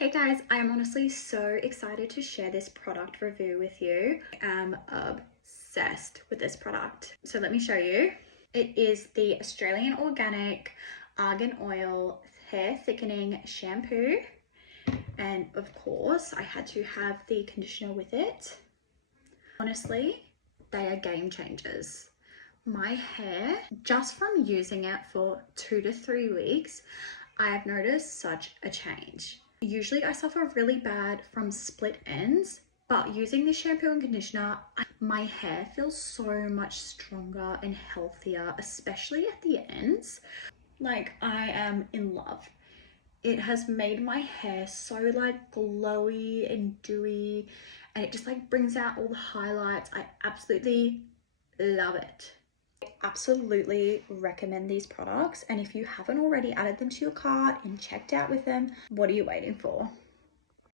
Hey guys, I am honestly so excited to share this product review with you. I am obsessed with this product. So let me show you. It is the Australian Organic Argan Oil Hair Thickening Shampoo. And of course, I had to have the conditioner with it. Honestly, they are game changers. My hair, just from using it for 2 to 3 weeks, I have noticed such a change. Usually I suffer really bad from split ends, but using the shampoo and conditioner, my hair feels so much stronger and healthier, especially at the ends. Like, I am in love. It has made my hair so like glowy and dewy, and it just like brings out all the highlights. I absolutely love it. I absolutely recommend these products, and if you haven't already added them to your cart and checked out with them, what are you waiting for?